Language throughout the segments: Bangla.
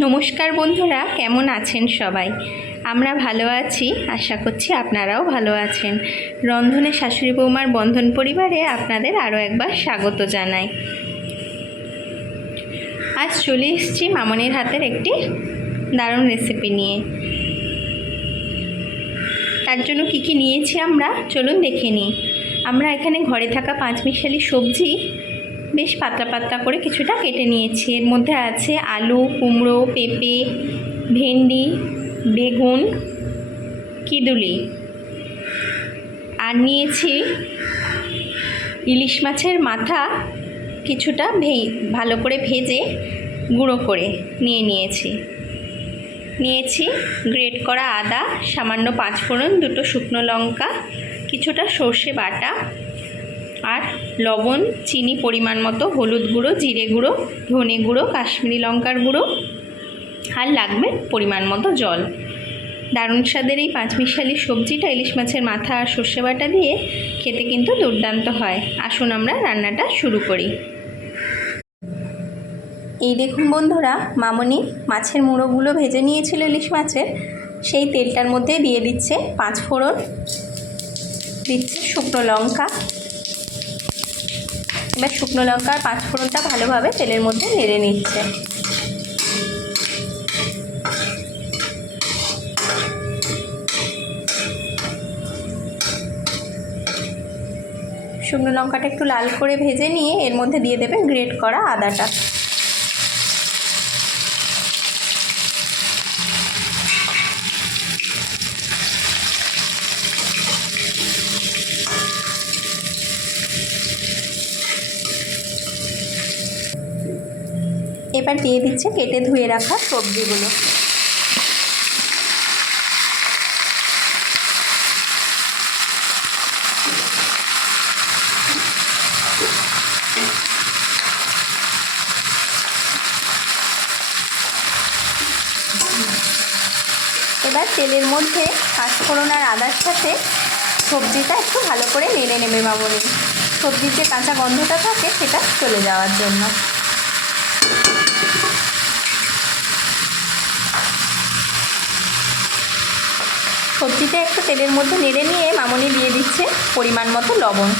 নমস্কার বন্ধুরা, কেমন আছেন সবাই? আমরা ভালো আছি, আশা করছি আপনারাও ভালো আছেন। রন্ধনে শাশুড়ি বৌমার বন্ধন পরিবারে আপনাদের আরও একবার স্বাগত জানাই। আজ চলে এসেছি মামনির হাতের একটি দারুণ রেসিপি নিয়ে। তার জন্য কি কি নিয়েছি আমরা চলুন দেখে নিই। আমরা এখানে ঘরে থাকা পাঁচমিশালি সবজি বেশ পাতলা পাতলা করে কিছুটা কেটে নিয়েছি। এর মধ্যে আছে আলু, কুমড়ো, পেঁপে, ভেন্ডি, বেগুন, কিদুলি, আর নিয়েছি ইলিশ মাছের মাথা কিছুটা ভালো করে ভেজে গুঁড়ো করে নিয়েছি গ্রেট করা আদা, সামান্য পাঁচফোড়ন, দুটো শুকনো লঙ্কা, কিছুটা সর্ষে বাটা, আর লবণ, চিনি পরিমাণ মতো, হলুদ গুঁড়ো, জিরে গুঁড়ো, ধনে গুঁড়ো, কাশ্মীরি লঙ্কার গুঁড়ো, আর লাগবে পরিমাণ মতো জল। দারুণ স্বাদের এই পাঁচমিশালি সবজিটা ইলিশ মাছের মাথা আর সর্ষে বাটা দিয়ে খেতে কিন্তু দুর্দান্ত হয়। আসুন আমরা রান্নাটা শুরু করি। এই দেখুন বন্ধুরা, মামনি মাছের মুড়োগুলো ভেজে নিয়েছিল ইলিশ মাছের, সেই তেলটার মধ্যে দিয়ে দিচ্ছে পাঁচফোড়ন, দিচ্ছে শুকনো লঙ্কা। এবার শুকনো লঙ্কা আর পাঁচফোড়নটা ভালোভাবে তেলের মধ্যে নেড়ে নিচ্ছে। শুকনো লঙ্কাটা একটু লাল করে ভেজে নিয়ে এর মধ্যে দিয়ে দেবে গ্রেট করা আদাটা। এবার দিয়ে দিচ্ছে কেটে ধুয়ে রাখা সবজিগুলো। এবার তেলের মধ্যে পাঁচফোড়ন আর আদার সাথে সবজিটা একটু ভালো করে নেড়ে নেবে মামনি। সবজির যে কাঁচা গন্ধটা থাকে সেটা চলে যাওয়ার জন্য। সবজিটা একটু তেলের মধ্যে নেড়ে নিয়ে মামনি দিয়ে দিচ্ছে পরিমাণ মতো লবণ।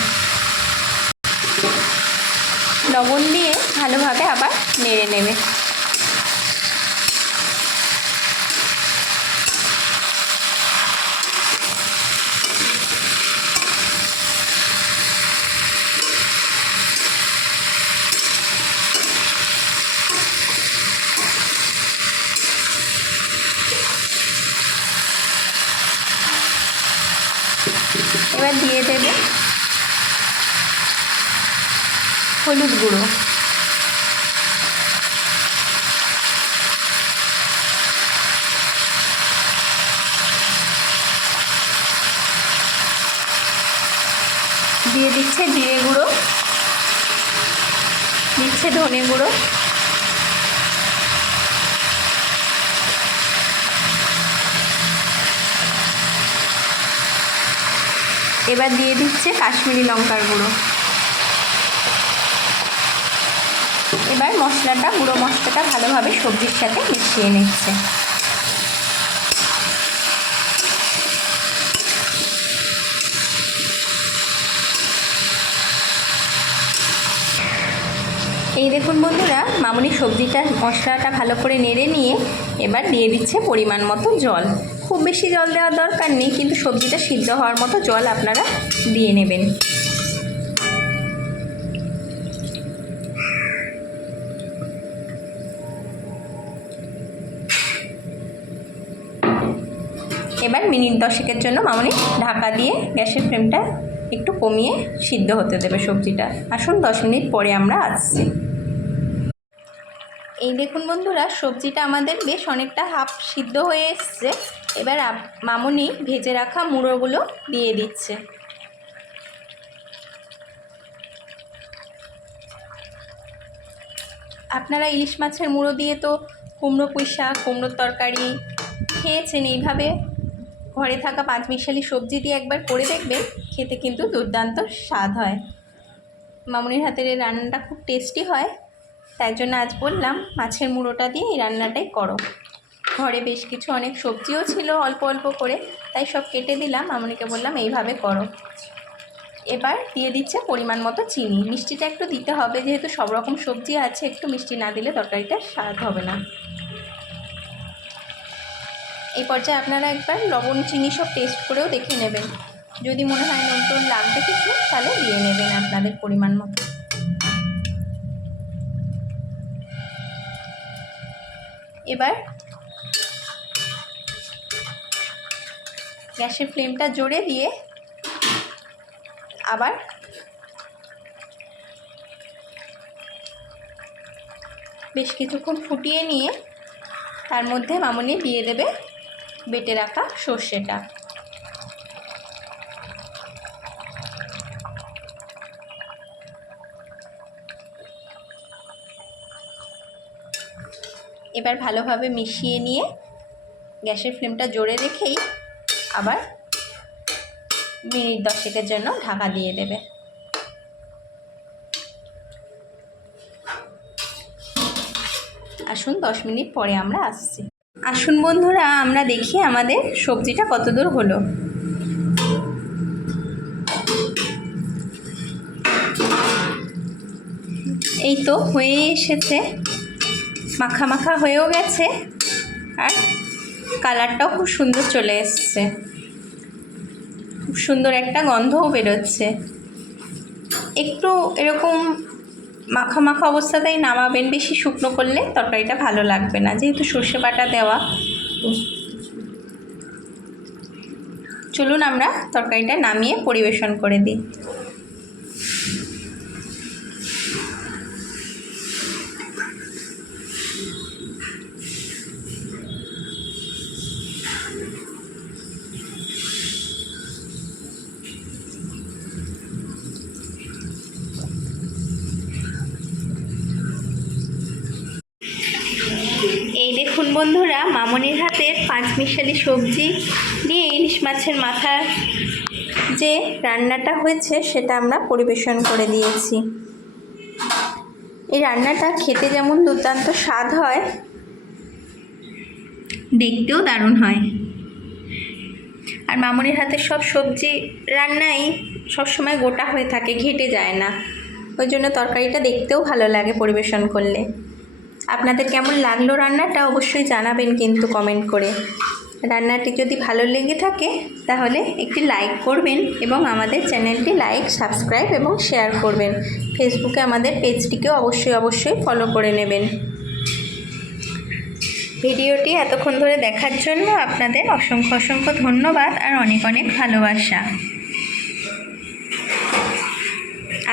লবণ দিয়ে ভালোভাবে আবার নেড়ে নেবে। এবার দিয়ে দেবে হলুদ গুঁড়ো, দিয়ে দিচ্ছে জিরে গুঁড়ো, দিচ্ছে ধনে গুঁড়ো, এবার দিয়ে দিচ্ছে কাশ্মীরি লঙ্কার গুঁড়ো। এবার গুঁড়ো মশলাটা ভালোভাবে সবজির সাথে মিশিয়ে নিচ্ছে। এই দেখুন বন্ধুরা, মামনি মশলাটা ভালো করে নেড়ে নিয়ে এবার দিয়ে দিচ্ছে পরিমাণ মতো জল। খুব বেশি জল দেওয়ার দরকার নেই, কিন্তু সবজিটা সিদ্ধ হওয়ার মতো জল আপনারা দিয়ে নেবেন। এবার মিনিট 10 জন্য মামনি ঢাকা দিয়ে গ্যাসের ফ্লেমটা একটু কমিয়ে সিদ্ধ হতে দেবে সবজিটা। আসুন 10 মিনিট পরে আমরা আসছি। এই দেখুন বন্ধুরা, সবজিটা আমাদের বেশ অনেকটা হাফ সিদ্ধ হয়ে এসছে। এবার মামনি ভেজে রাখা মুড়োগুলো দিয়ে দিচ্ছে। আপনারা ইলিশ মাছের মুড়ো দিয়ে তো কুমড়ো পুঁই শাক, কুমড়োর তরকারি খেয়েছেন। এইভাবে ঘরে থাকা পাঁচমিশালি সবজি দিয়ে একবার করে দেখবেন, খেতে কিন্তু দুর্দান্ত স্বাদ হয়। মামনির হাতের এই রান্নাটা খুব টেস্টি হয়। তাই জন্য আজ বললাম মাছের মুড়োটা দিয়ে এই রান্নাটাই করো। ঘরে বেশ কিছু অনেক সবজিও ছিল অল্প অল্প করে, তাই সব কেটে দিলাম। মামনিকে বললাম এইভাবে করো। এবার দিয়ে দিচ্ছে পরিমাণ মতো চিনি। মিষ্টিটা একটু দিতে হবে, যেহেতু সব রকম সবজি আছে, একটু মিষ্টি না দিলে তরকারিটা স্বাদ হবে না। এই পর্যায়ে আপনারা একবার লবণ চিনি সব টেস্ট করেও দেখে নেবেন। যদি মনে হয় নতুন লাগবে কিছু তাহলে দিয়ে নেবেন আপনাদের পরিমাণ মতো। এবার গ্যাসের ফ্লেমটা জোরে দিয়ে আবার বেশ কিছুক্ষণ ফুটিয়ে নিয়ে তার মধ্যে মামনি দিয়ে দেবে বেটে রাখা সর্ষেটা। এবার ভালোভাবে মিশিয়ে নিয়ে গ্যাসের ফ্লেমটা জোরে রেখেই আবার মিনিট 10 জন্য ঢাকা দিয়ে দেবে। আসুন 10 মিনিট পরে আমরা আসছি। আসুন বন্ধুরা, আমরা দেখি আমাদের সবজিটা কতদূর হলো। এই তো হয়ে এসেছে, মাখা মাখা হয়েও গেছে, আর কালারটাও খুব সুন্দর চলে এসছে। খুব সুন্দর একটা গন্ধও বেরোচ্ছে। একটু এরকম মাখা মাখা অবস্থাতেই নামাবেন, বেশি শুকনো করলে তরকারিটা ভালো লাগবে না, যেহেতু সর্ষে বাটা দেওয়া। চলুন আমরা তরকারিটা নামিয়ে পরিবেশন করে দিই। এই দেখুন বন্ধুরা, মামনির হাতের 5 মিশালি সবজি দিয়ে ইলিশ মাছের মাথার যে রান্নাটা হয়েছে সেটা আমরা পরিবেশন করে দিয়েছি। এই রান্নাটা খেতে যেমন দুর্দান্ত স্বাদ হয়, দেখতেও দারুণ হয়। আর মামনির হাতের সব সবজি রান্নাই সবসময় গোটা হয়ে থাকে, ঘেটে যায় না, ওই জন্য তরকারিটা দেখতেও ভালো লাগে পরিবেশন করলে। আপনাদের কেমন লাগলো রান্নাটা অবশ্যই জানাবেন কিন্তু কমেন্ট করে। রান্নাটি যদি ভালো লেগে থাকে তাহলে একটি লাইক করবেন এবং আমাদের চ্যানেলটি লাইক, সাবস্ক্রাইব এবং শেয়ার করবেন। ফেসবুকে আমাদের পেজটিকেও অবশ্যই ফলো করে নেবেন। ভিডিওটি এতক্ষণ ধরে দেখার জন্য আপনাদের অসংখ্য ধন্যবাদ আর অনেক ভালোবাসা।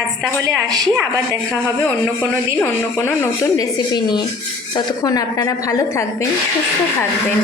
আজ তাহলে আসি, আবার দেখা হবে অন্য কোনো দিন অন্য কোনো নতুন রেসিপি নিয়ে। ততক্ষণ আপনারা ভালো থাকবেন, সুস্থ থাকবেন।